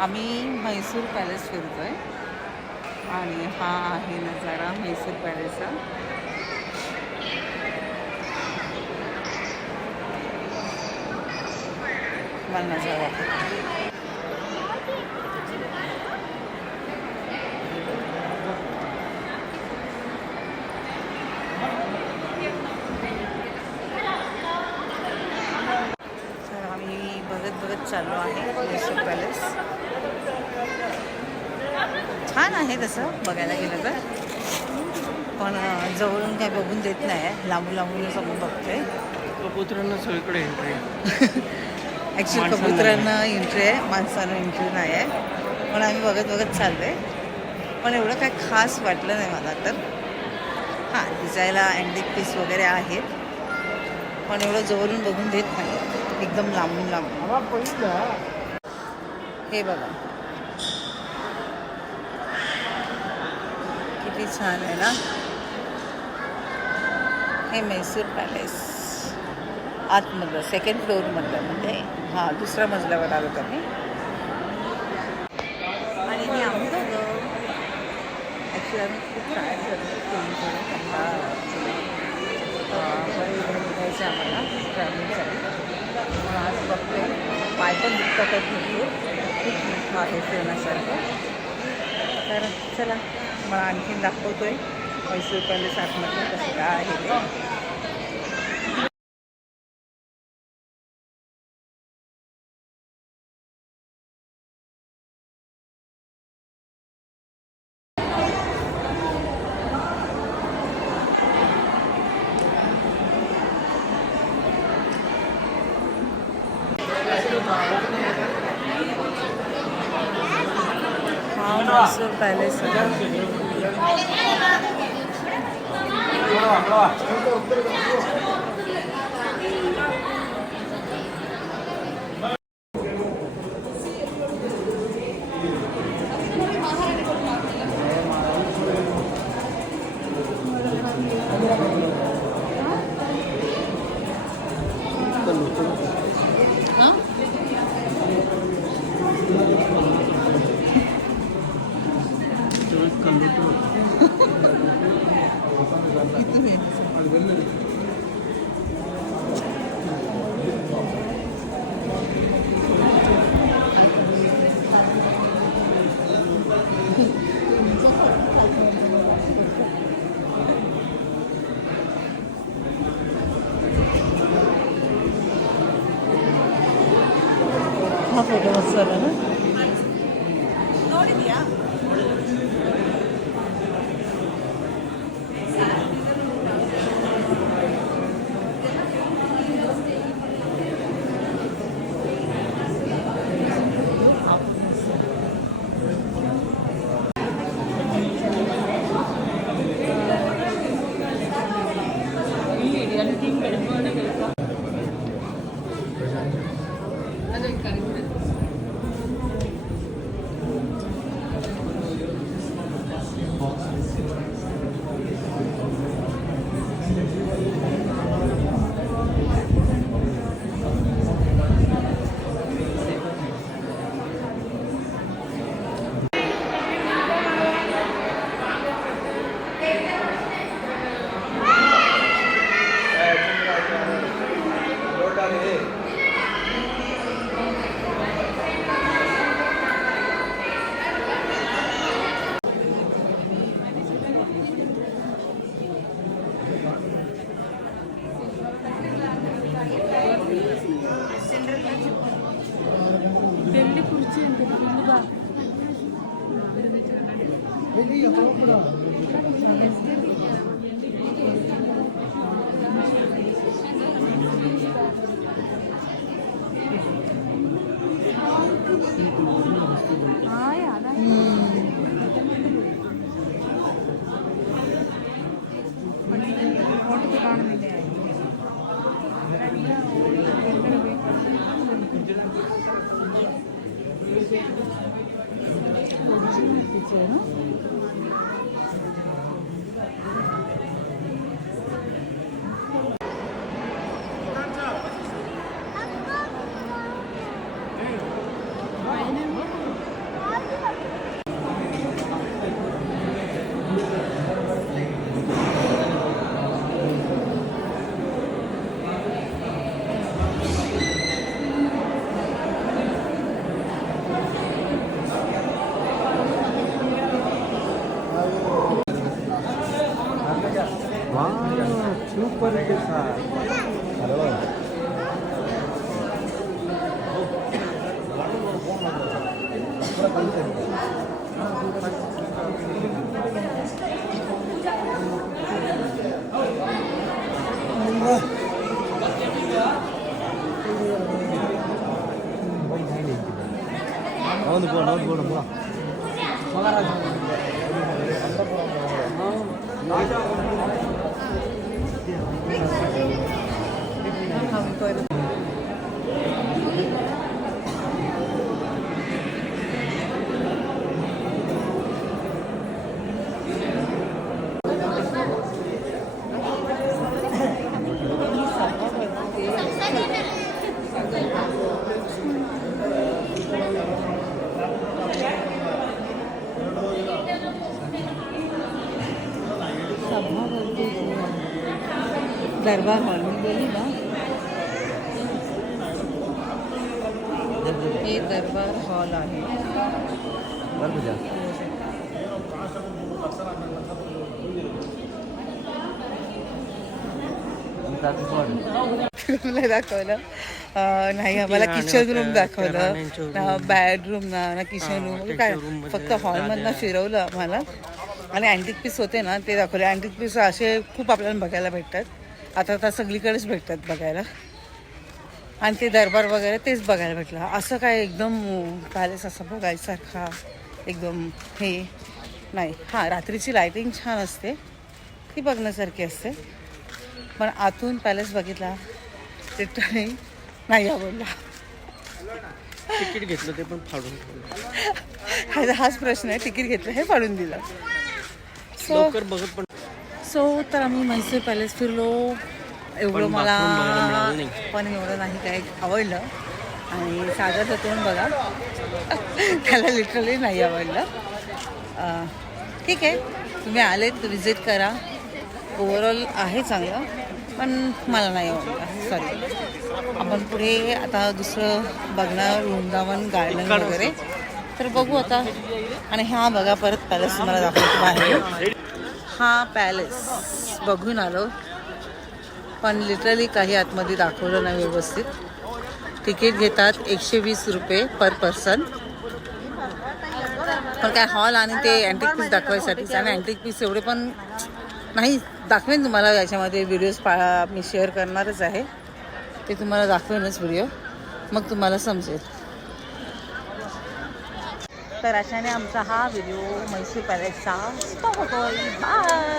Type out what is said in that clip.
आम्ही म्हैसूर पॅलेस फिरतो आहे आणि हा आहे नजारा म्हैसूर पॅलेसचा. मला नजारा वाटतो. बघत चाललो आहे म्हैसूर पॅलेस. छान आहे तसं बघायला गेलं तर, पण जवळून काय बघून देत नाही. लांबून समोर बघतोय. कबुतरांना सगळीकडे एंट्री ॲक्च्युली कबुतरांना एंट्री आहे, माणसांना एंट्री नाही आहे. पण आम्ही बघत चाललो आहे. पण एवढं काय खास वाटलं नाही मला तर. हां, दिसायला अँटिक पीस वगैरे आहेत, पण एवढं जवळून बघून देत नाही, एकदम लांबून. हे बघा किती छान आहे ना. हे म्हैसूर पॅलेस आतमधलं सेकंड फ्लोअरमधलं, म्हणजे हां दुसऱ्या मजल्यावर आलो आम्ही. आणि मी आम्ही बघ ॲक्च्युली आम्ही खूप ट्राय करतो निघायचं आम्हाला ट्रॅव्हलिंगसाठी. पण आज बघते पाय पण दुखतात भरपूर, खूप मोठं आहे फिरण्यासारखं. तर चला मला आणखीन दाखवतो आहे म्हैसूर पॅलेस आतमध्ये कसं काय आहे ते. हा म्हैसूर पॅलेस हा फोटो मस्त आला ना. दरबार हॉल मी बोलली ना, हे दरबार हॉल आहे. तुला दाखवलं नाही, आम्हाला किचन रूम दाखवलं ना, बेडरूम ना किचन रूम काय, फक्त हॉलमधनं फिरवलं आम्हाला. आणि अँटिक पीस होते ना ते दाखवले. अँटिक पीस असे खूप आपल्याला बघायला भेटतात, आता सगळीकडेच भेटतात बघायला. आणि ते दरबार वगैरे तेच बघायला भेटलं. असं काय एकदम पॅलेस असं बघायसारखा एकदम हे नाही. हां, रात्रीची लायटिंग छान असते, ती बघण्यासारखी असते. पण आतून पॅलेस बघितला लिटरली नाही आवडला. तिकीट घेतलं ते पण फाडून ठेवलं. हाच प्रश्न आहे, तिकीट घेतलं हे फाडून दिलं. लवकर बघत पण. तर आम्ही म्हैसूर पॅलेस फिरलो. एवढं पण मला bathroom बघायला मिळालं नाही. पण एवढं नाही काय आवडलं. आणि सागरचं तोंड बघा, त्याला लिटरली नाही आवडलं. ठीक आहे, तुम्ही आलेत विजिट करा. ओव्हरऑल आहे चांगलं, पण मला नाही आवडलं. सॉरी. आपण पुढे आता दुसरं बघणार वृंदावन गार्डन वगैरे, तर बघू आता. आणि हा बघा परत पॅलेस तुम्हाला दाखवतो बाहेर. हा पॅलेस बघून आलो, पण लिटरली काही आतमध्ये दाखवलं नाही व्यवस्थित. तिकीट घेतात 120 रुपये पर पर्सन. पण काय हॉल आणि ते अँटिक पीस दाखवायसाठीच. आणि अँटिक पीस एवढे पण नाही दाखवेन तुम्हाला याच्यामध्ये. व्हिडिओज मी शेअर करणारच आहे, ते तुम्हाला दाखवेनच व्हिडिओ, मग तुम्हाला समजेल. तर अशाने आमचा हा व्हिडिओ म्हैसूर पॅलेसचा स्टॉप होतोय. बाय.